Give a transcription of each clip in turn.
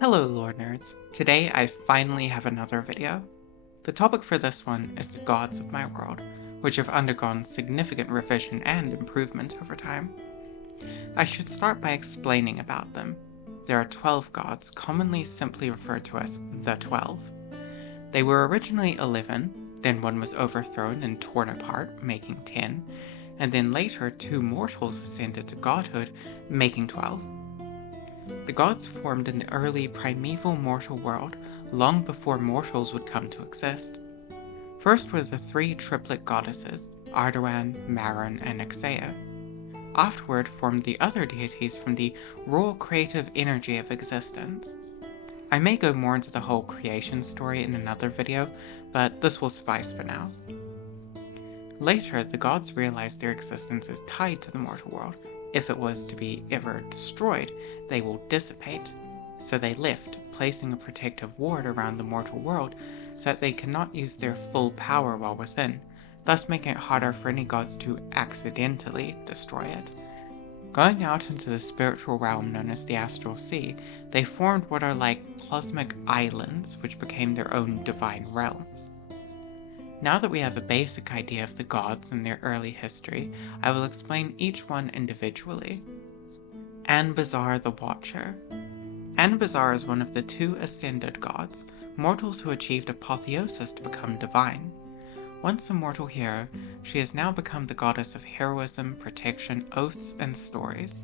Hello lore nerds. Today I finally have another video. The topic for this one is the gods of my world, which have undergone significant revision and improvement over time. I should start by explaining about them. There are 12 gods, commonly simply referred to as the 12. They were originally 11, then one was overthrown and torn apart, making 10, and then later 2 mortals ascended to godhood, making 12. The gods formed in the early primeval mortal world, long before mortals would come to exist. First were the 3 triplet goddesses, Arduan, Marin, and Nixaya. Afterward formed the other deities from the raw creative energy of existence. I may go more into the whole creation story in another video, but this will suffice for now. Later, the gods realized their existence is tied to the mortal world. If it was to be ever destroyed, they will dissipate. So they left, placing a protective ward around the mortal world so that they cannot use their full power while within, thus making it harder for any gods to accidentally destroy it. Going out into the spiritual realm known as the Astral Sea, they formed what are like cosmic islands which became their own divine realms. Now that we have a basic idea of the gods and their early history, I will explain each one individually. Anbazar the Watcher. Anbazar is one of the 2 ascended gods, mortals who achieved apotheosis to become divine. Once a mortal hero, she has now become the goddess of heroism, protection, oaths, and stories.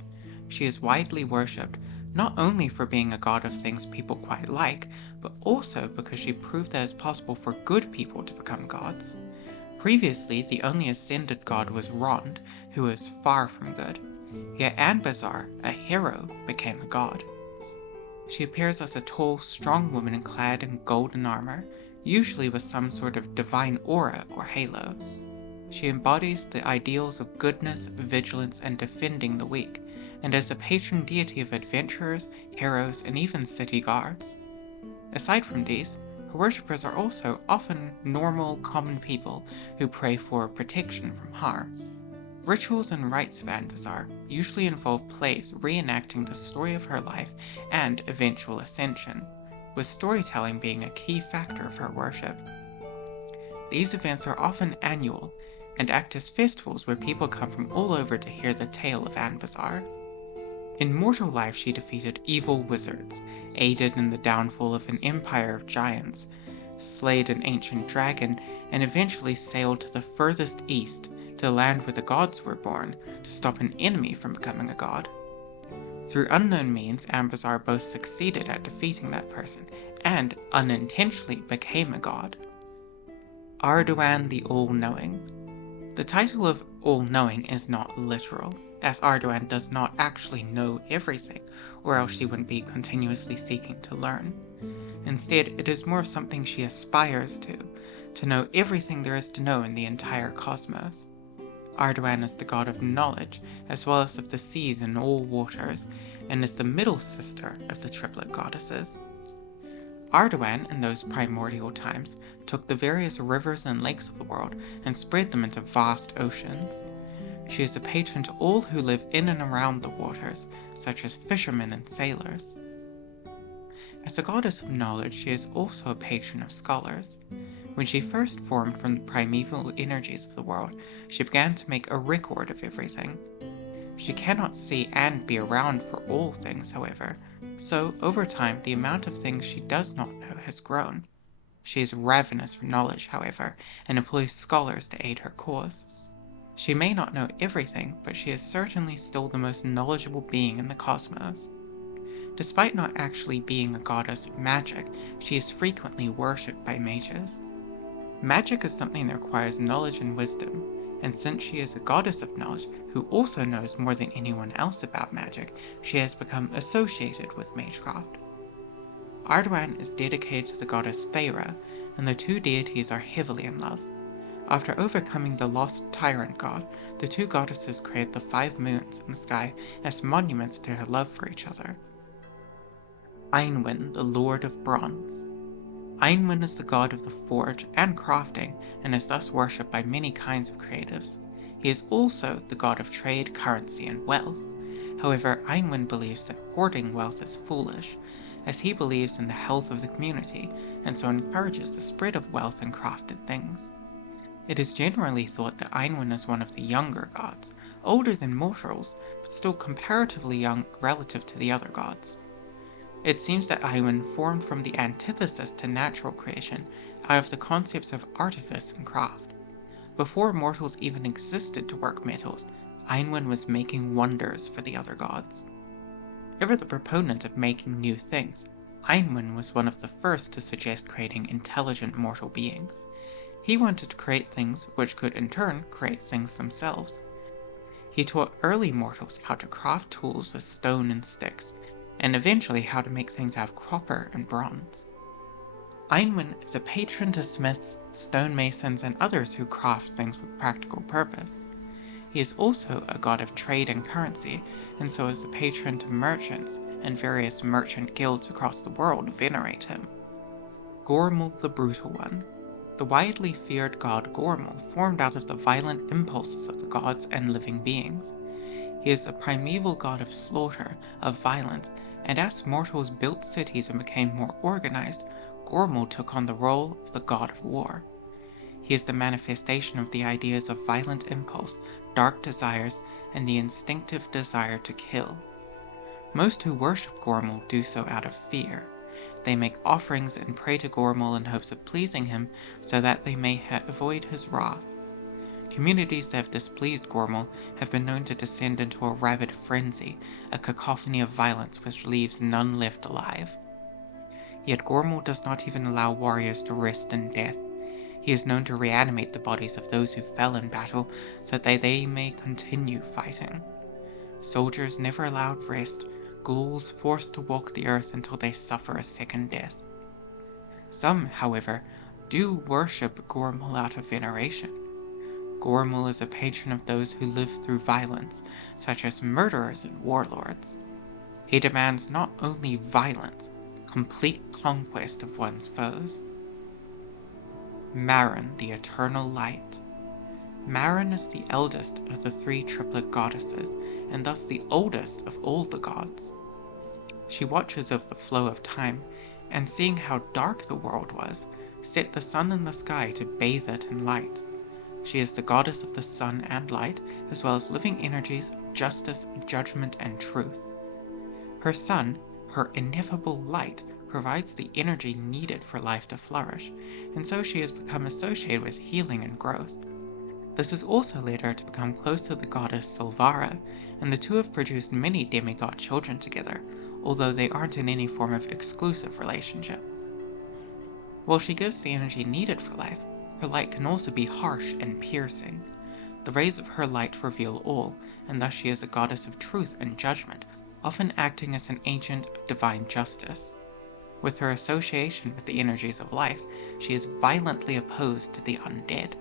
She is widely worshipped, not only for being a god of things people quite like, but also because she proved that it's possible for good people to become gods. Previously, the only ascended god was Rond, who was far from good. Yet Anbazar, a hero, became a god. She appears as a tall, strong woman clad in golden armor, usually with some sort of divine aura or halo. She embodies the ideals of goodness, vigilance, and defending the weak, and is a patron deity of adventurers, heroes, and even city guards. Aside from these, her worshippers are also often normal, common people who pray for protection from harm. Rituals and rites of Anbazar usually involve plays reenacting the story of her life and eventual ascension, with storytelling being a key factor of her worship. These events are often annual, and act as festivals where people come from all over to hear the tale of Anbazar. In mortal life she defeated evil wizards, aided in the downfall of an empire of giants, slayed an ancient dragon, and eventually sailed to the furthest east, to the land where the gods were born, to stop an enemy from becoming a god. Through unknown means, Anbazar both succeeded at defeating that person, and unintentionally became a god. Arduan the All-Knowing. The title of All-Knowing is not literal, as Arduan does not actually know everything, or else she wouldn't be continuously seeking to learn. Instead, it is more of something she aspires to know everything there is to know in the entire cosmos. Arduan is the god of knowledge, as well as of the seas and all waters, and is the middle sister of the triplet goddesses. Arduan, in those primordial times, took the various rivers and lakes of the world and spread them into vast oceans. She is a patron to all who live in and around the waters, such as fishermen and sailors. As a goddess of knowledge, she is also a patron of scholars. When she first formed from the primeval energies of the world, she began to make a record of everything. She cannot see and be around for all things, however, so over time the amount of things she does not know has grown. She is ravenous for knowledge, however, and employs scholars to aid her cause. She may not know everything, but she is certainly still the most knowledgeable being in the cosmos. Despite not actually being a goddess of magic, she is frequently worshipped by mages. Magic is something that requires knowledge and wisdom, and since she is a goddess of knowledge who also knows more than anyone else about magic, she has become associated with magecraft. Arduan is dedicated to the goddess Thera, and the 2 deities are heavily in love. After overcoming the lost tyrant god, the 2 goddesses create the 5 moons in the sky as monuments to her love for each other. Einwin, the Lord of Bronze. Einwin is the god of the forge and crafting, and is thus worshipped by many kinds of creatives. He is also the god of trade, currency, and wealth. However, Einwin believes that hoarding wealth is foolish, as he believes in the health of the community and so encourages the spread of wealth and crafted things. It is generally thought that Einwin is one of the younger gods, older than mortals, but still comparatively young relative to the other gods. It seems that Einwin formed from the antithesis to natural creation out of the concepts of artifice and craft. Before mortals even existed to work metals, Einwin was making wonders for the other gods. Ever the proponent of making new things, Einwin was one of the first to suggest creating intelligent mortal beings. He wanted to create things which could in turn create things themselves. He taught early mortals how to craft tools with stone and sticks, and eventually how to make things out of copper and bronze. Einwin is a patron to smiths, stonemasons, and others who craft things with practical purpose. He is also a god of trade and currency, and so is the patron to merchants, and various merchant guilds across the world venerate him. Gormal the Brutal One. The widely feared god Gormal formed out of the violent impulses of the gods and living beings. He is the primeval god of slaughter, of violence, and as mortals built cities and became more organized, Gormal took on the role of the god of war. He is the manifestation of the ideas of violent impulse, dark desires, and the instinctive desire to kill. Most who worship Gormal do so out of fear. They make offerings and pray to Gormal in hopes of pleasing him so that they may avoid his wrath. Communities that have displeased Gormal have been known to descend into a rabid frenzy, a cacophony of violence which leaves none left alive. Yet Gormal does not even allow warriors to rest in death. He is known to reanimate the bodies of those who fell in battle so that they may continue fighting. Soldiers never allowed rest, ghouls forced to walk the earth until they suffer a second death. Some, however, do worship Gormal out of veneration. Gormal is a patron of those who live through violence, such as murderers and warlords. He demands not only violence, complete conquest of one's foes. Marin, the Eternal Light. Marin is the eldest of the three triplet goddesses, and thus the oldest of all the gods. She watches over the flow of time, and seeing how dark the world was, set the sun in the sky to bathe it in light. She is the goddess of the sun and light, as well as living energies of justice, judgment, and truth. Her sun, her ineffable light, provides the energy needed for life to flourish, and so she has become associated with healing and growth. This has also led her to become close to the goddess Sulvara, and the two have produced many demigod children together, although they aren't in any form of exclusive relationship. While she gives the energy needed for life, her light can also be harsh and piercing. The rays of her light reveal all, and thus she is a goddess of truth and judgment, often acting as an agent of divine justice. With her association with the energies of life, she is violently opposed to the undead.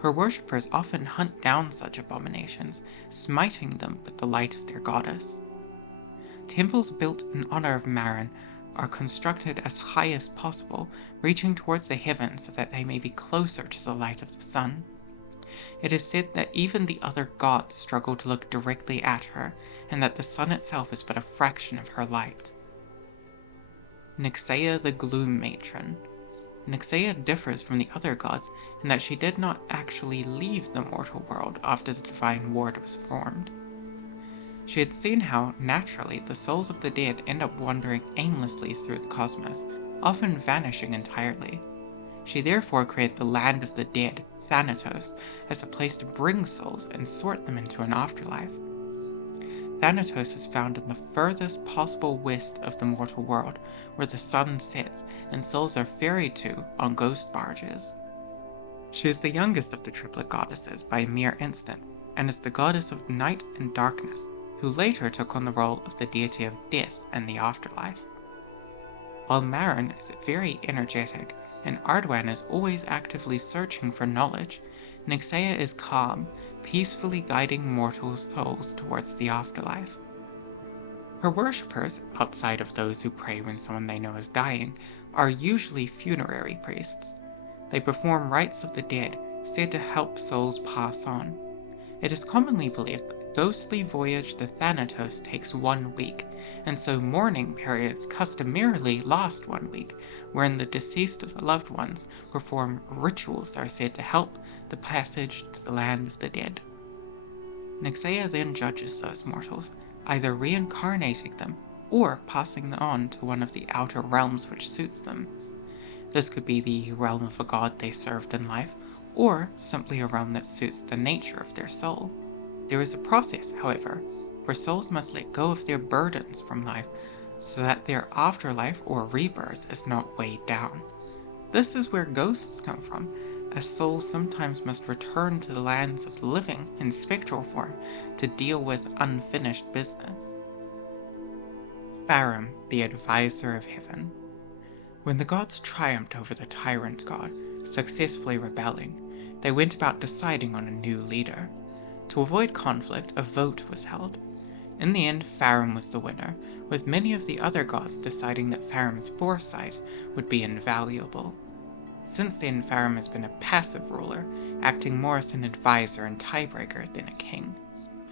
Her worshippers often hunt down such abominations, smiting them with the light of their goddess. Temples built in honor of Marin are constructed as high as possible, reaching towards the heavens so that they may be closer to the light of the sun. It is said that even the other gods struggle to look directly at her, and that the sun itself is but a fraction of her light. Nixaya the Gloom Matron. Nixaya differs from the other gods in that she did not actually leave the mortal world after the divine ward was formed. She had seen how, naturally, the souls of the dead end up wandering aimlessly through the cosmos, often vanishing entirely. She therefore created the land of the dead, Thanatos, as a place to bring souls and sort them into an afterlife. Thanatos is found in the furthest possible west of the mortal world, where the sun sets and souls are ferried to on ghost barges. She is the youngest of the triplet goddesses by a mere instant, and is the goddess of night and darkness, who later took on the role of the deity of death and the afterlife. While Marin is very energetic, and Arduan is always actively searching for knowledge, Nixaya is calm, peacefully guiding mortal souls towards the afterlife. Her worshippers, outside of those who pray when someone they know is dying, are usually funerary priests. They perform rites of the dead, said to help souls pass on. It is commonly believed that the ghostly voyage to Thanatos takes 1 week, and so mourning periods customarily last 1 week, wherein the deceased loved ones perform rituals that are said to help the passage to the land of the dead. Nixaya then judges those mortals, either reincarnating them or passing them on to one of the outer realms which suits them. This could be the realm of a god they served in life, or simply a realm that suits the nature of their soul. There is a process, however, where souls must let go of their burdens from life so that their afterlife or rebirth is not weighed down. This is where ghosts come from, as souls sometimes must return to the lands of the living in spectral form to deal with unfinished business. Pham, the Advisor of Heaven. When the gods triumphed over the tyrant god, successfully rebelling, they went about deciding on a new leader. To avoid conflict, a vote was held. In the end, Pham was the winner, with many of the other gods deciding that Pham's foresight would be invaluable. Since then, Pham has been a passive ruler, acting more as an advisor and tiebreaker than a king.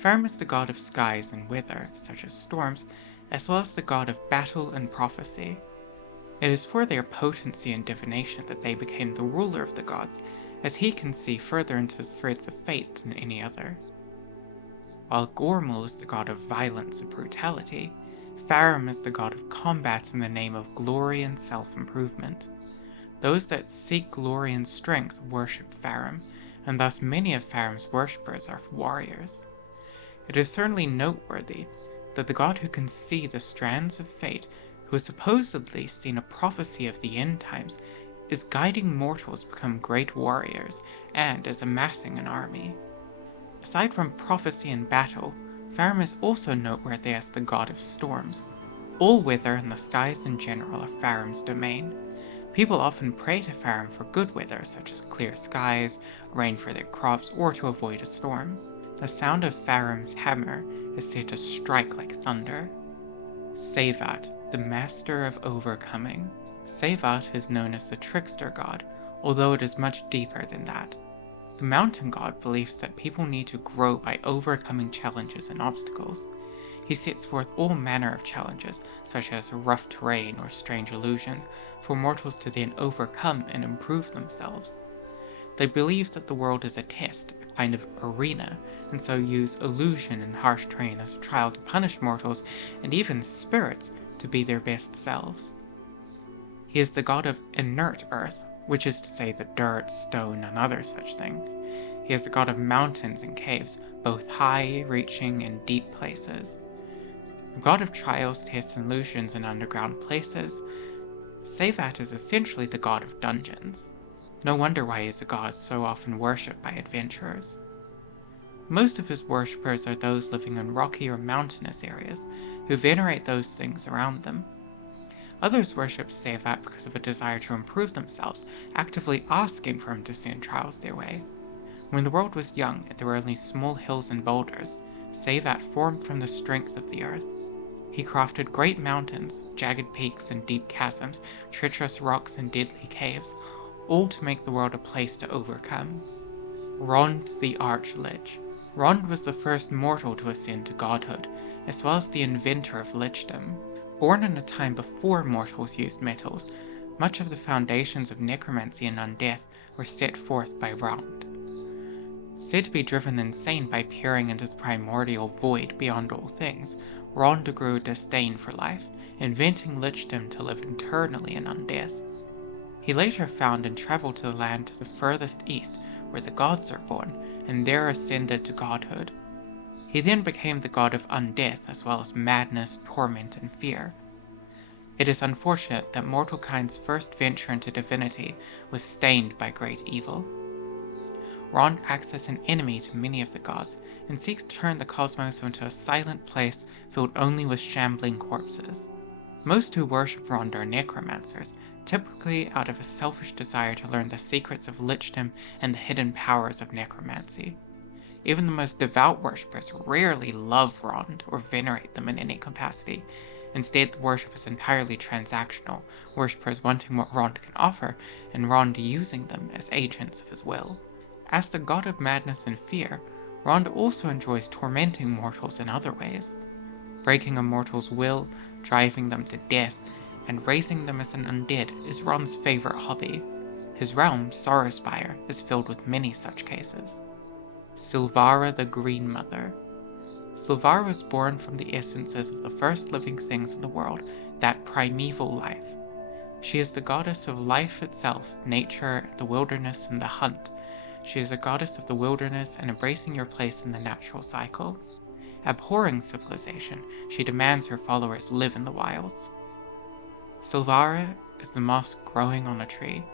Pham is the god of skies and weather, such as storms, as well as the god of battle and prophecy. It is for their potency and divination that they became the ruler of the gods, as he can see further into the threads of fate than any other. While Gormal is the god of violence and brutality, Pham is the god of combat in the name of glory and self-improvement. Those that seek glory and strength worship Pham, and thus many of Pham's worshippers are warriors. It is certainly noteworthy that the god who can see the strands of fate, who has supposedly seen a prophecy of the end times, is guiding mortals to become great warriors and is amassing an army. Aside from prophecy and battle, Pham is also noteworthy as the god of storms. All weather and the skies in general are Pham's domain. People often pray to Pham for good weather, such as clear skies, rain for their crops, or to avoid a storm. The sound of Pham's hammer is said to strike like thunder. Savat, the Master of Overcoming. Savat is known as the Trickster God, although it is much deeper than that. The Mountain God believes that people need to grow by overcoming challenges and obstacles. He sets forth all manner of challenges, such as rough terrain or strange illusions, for mortals to then overcome and improve themselves. They believe that the world is a test, a kind of arena, and so use illusion and harsh terrain as a trial to punish mortals and even spirits to be their best selves. He is the god of inert earth, which is to say the dirt, stone, and other such things. He is the god of mountains and caves, both high, reaching, and deep places. The god of trials, tests, and illusions in underground places. Savat is essentially the god of dungeons. No wonder why he is a god so often worshipped by adventurers. Most of his worshippers are those living in rocky or mountainous areas, who venerate those things around them. Others worship Savat because of a desire to improve themselves, actively asking for him to send trials their way. When the world was young and there were only small hills and boulders, Savat formed from the strength of the earth. He crafted great mountains, jagged peaks and deep chasms, treacherous rocks and deadly caves, all to make the world a place to overcome. Rond the arch-lich. Rond was the first mortal to ascend to godhood, as well as the inventor of lichdom. Born in a time before mortals used metals, much of the foundations of necromancy and undeath were set forth by Rond. Said to be driven insane by peering into the primordial void beyond all things, Rond grew a disdain for life, inventing lichdom to live eternally in undeath. He later found and traveled to the land to the furthest east, where the gods are born, and there ascended to godhood. He then became the god of undeath, as well as madness, torment, and fear. It is unfortunate that mortal kind's first venture into divinity was stained by great evil. Rond acts as an enemy to many of the gods, and seeks to turn the cosmos into a silent place filled only with shambling corpses. Most who worship Rond are necromancers, typically out of a selfish desire to learn the secrets of lichdom and the hidden powers of necromancy. Even the most devout worshippers rarely love Rond or venerate them in any capacity. Instead, the worship is entirely transactional, worshippers wanting what Rond can offer, and Rond using them as agents of his will. As the god of madness and fear, Rond also enjoys tormenting mortals in other ways. Breaking a mortal's will, driving them to death, and raising them as an undead is Rond's favorite hobby. His realm, Sorrowspire, is filled with many such cases. Sulvara the Green Mother. Sulvara was born from the essences of the first living things in the world, that primeval life. She is the goddess of life itself, nature, the wilderness, and the hunt. She is a goddess of the wilderness and embracing your place in the natural cycle. Abhorring civilization, she demands her followers live in the wilds. Sulvara is the moss growing on a tree.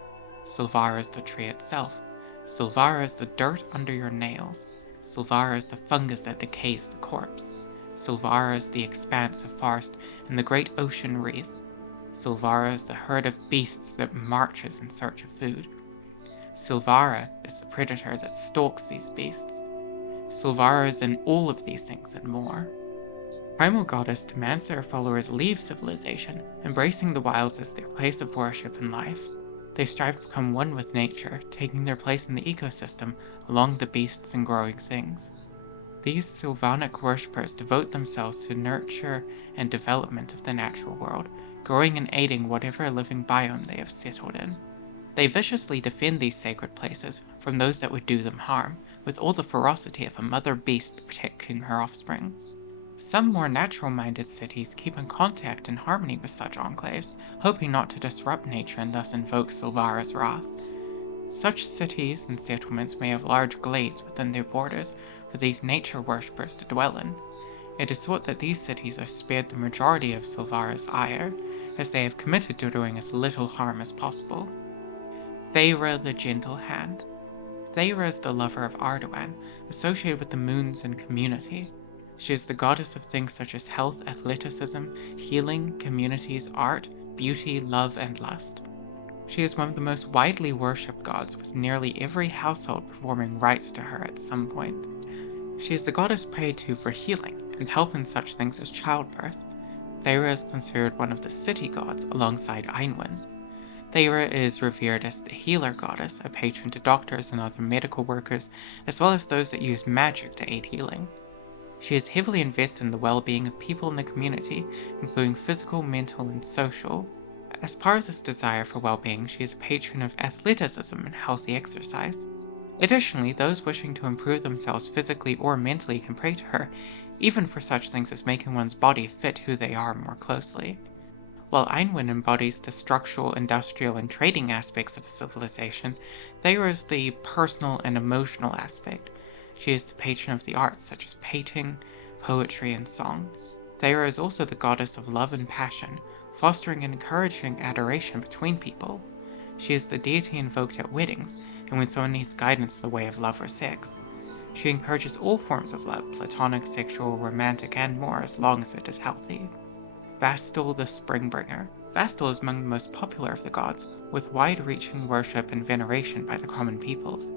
Sulvara is the tree itself. Sulvara is the dirt under your nails. Sulvara is the fungus that decays the corpse. Sulvara is the expanse of forest and the great ocean reef. Sulvara is the herd of beasts that marches in search of food. Sulvara is the predator that stalks these beasts. Sulvara is in all of these things and more. Primal Goddess demands that her followers leave civilization, embracing the wilds as their place of worship and life. They strive to become one with nature, taking their place in the ecosystem along the beasts and growing things. These Sylvanic worshippers devote themselves to nurture and development of the natural world, growing and aiding whatever living biome they have settled in. They viciously defend these sacred places from those that would do them harm, with all the ferocity of a mother beast protecting her offspring. Some more natural-minded cities keep in contact and harmony with such enclaves, hoping not to disrupt nature and thus invoke Sulvara's wrath. Such cities and settlements may have large glades within their borders for these nature worshippers to dwell in. It is thought that these cities are spared the majority of Sulvara's ire, as they have committed to doing as little harm as possible. Thera the Gentle Hand. Thera is the lover of Arduan, associated with the moons and community. She is the goddess of things such as health, athleticism, healing, communities, art, beauty, love, and lust. She is one of the most widely worshipped gods, with nearly every household performing rites to her at some point. She is the goddess prayed to for healing and help in such things as childbirth. Thera is considered one of the city gods alongside Einwin. Thera is revered as the healer goddess, a patron to doctors and other medical workers, as well as those that use magic to aid healing. She is heavily invested in the well-being of people in the community, including physical, mental, and social. As part of this desire for well-being, she is a patron of athleticism and healthy exercise. Additionally, those wishing to improve themselves physically or mentally can pray to her, even for such things as making one's body fit who they are more closely. While Einwin embodies the structural, industrial, and trading aspects of civilization, Thera is the personal and emotional aspect. She is the patron of the arts such as painting, poetry, and song. Thera is also the goddess of love and passion, fostering and encouraging adoration between people. She is the deity invoked at weddings, and when someone needs guidance in the way of love or sex. She encourages all forms of love, platonic, sexual, romantic, and more, as long as it is healthy. Vastel the Springbringer. Vastel is among the most popular of the gods, with wide-reaching worship and veneration by the common peoples.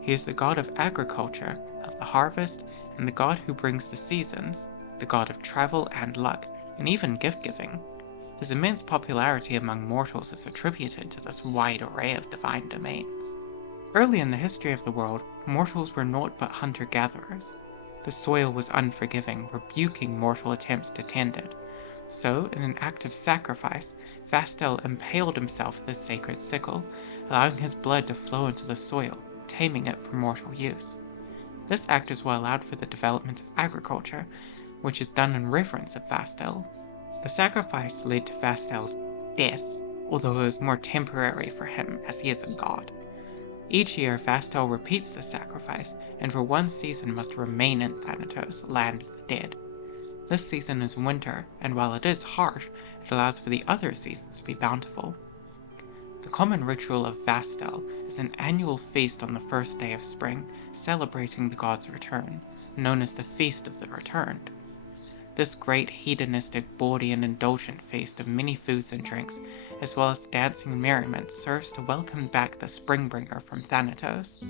He is the god of agriculture, of the harvest, and the god who brings the seasons, the god of travel and luck, and even gift-giving. His immense popularity among mortals is attributed to this wide array of divine domains. Early in the history of the world, mortals were naught but hunter-gatherers. The soil was unforgiving, rebuking mortal attempts to tend it. So, in an act of sacrifice, Vastel impaled himself with his sacred sickle, allowing his blood to flow into the soil, taming it for mortal use. This act is what allowed for the development of agriculture, which is done in reverence of Vastel. The sacrifice led to Vastel's death, although it was more temporary for him as he is a god. Each year Vastel repeats the sacrifice, and for one season must remain in Thanatos, land of the dead. This season is winter, and while it is harsh, it allows for the other seasons to be bountiful. The common ritual of Vastel is an annual feast on the first day of spring, celebrating the god's return, known as the Feast of the Returned. This great hedonistic, bawdy, and indulgent feast of many foods and drinks, as well as dancing and merriment, serves to welcome back the springbringer from Thanatos.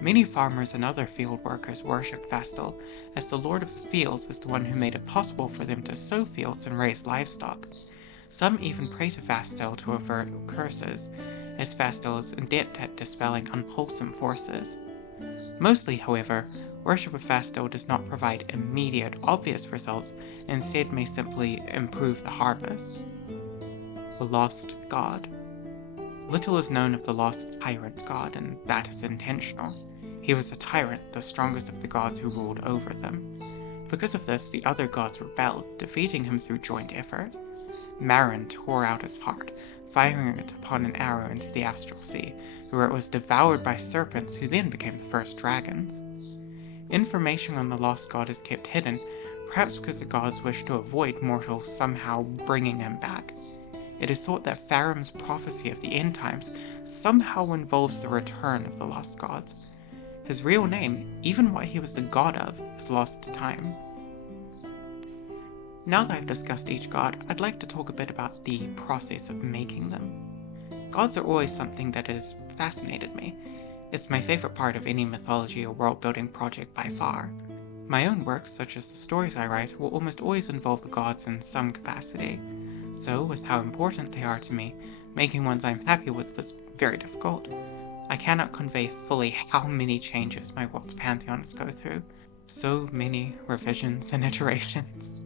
Many farmers and other field workers worship Vastel, as the Lord of the Fields is the one who made it possible for them to sow fields and raise livestock. Some even pray to Vastel to avert curses, as Vastel is adept at dispelling unwholesome forces. Mostly, however, worship of Vastel does not provide immediate, obvious results, instead may simply improve the harvest. The Lost God. Little is known of the lost tyrant god, and that is intentional. He was a tyrant, the strongest of the gods who ruled over them. Because of this, the other gods rebelled, defeating him through joint effort. Marin tore out his heart, firing it upon an arrow into the astral sea, where it was devoured by serpents who then became the first dragons. Information on the lost god is kept hidden, perhaps because the gods wish to avoid mortals somehow bringing him back. It is thought that Pham's prophecy of the end times somehow involves the return of the lost gods. His real name, even what he was the god of, is lost to time. Now that I've discussed each god, I'd like to talk a bit about the process of making them. Gods are always something that has fascinated me. It's my favorite part of any mythology or world-building project by far. My own works, such as the stories I write, will almost always involve the gods in some capacity. So, with how important they are to me, making ones I'm happy with was very difficult. I cannot convey fully how many changes my world's pantheons go through. So many revisions and iterations.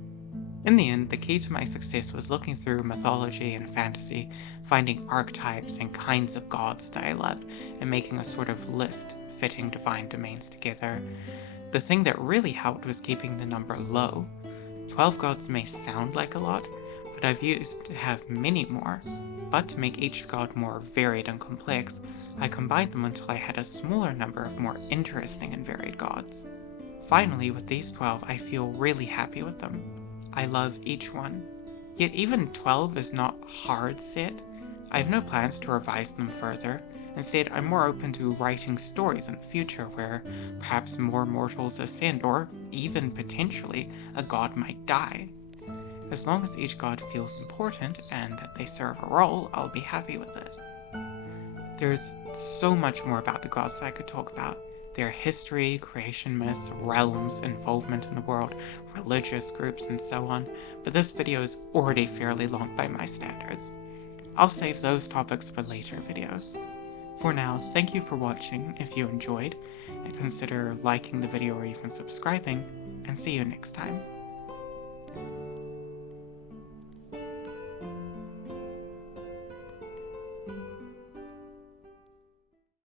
In the end, the key to my success was looking through mythology and fantasy, finding archetypes and kinds of gods that I loved, and making a sort of list fitting divine domains together. The thing that really helped was keeping the number low. 12 gods may sound like a lot, but I've used to have many more. But to make each god more varied and complex, I combined them until I had a smaller number of more interesting and varied gods. Finally, with these 12, I feel really happy with them. I love each one. Yet even 12 is not hard set. I have no plans to revise them further. Instead, I'm more open to writing stories in the future where perhaps more mortals ascend, or even potentially a god might die. As long as each god feels important and that they serve a role, I'll be happy with it. There's so much more about the gods that I could talk about. Their history, creation myths, realms, involvement in the world, religious groups, and so on, but this video is already fairly long by my standards. I'll save those topics for later videos. For now, thank you for watching if you enjoyed, and consider liking the video or even subscribing, and see you next time.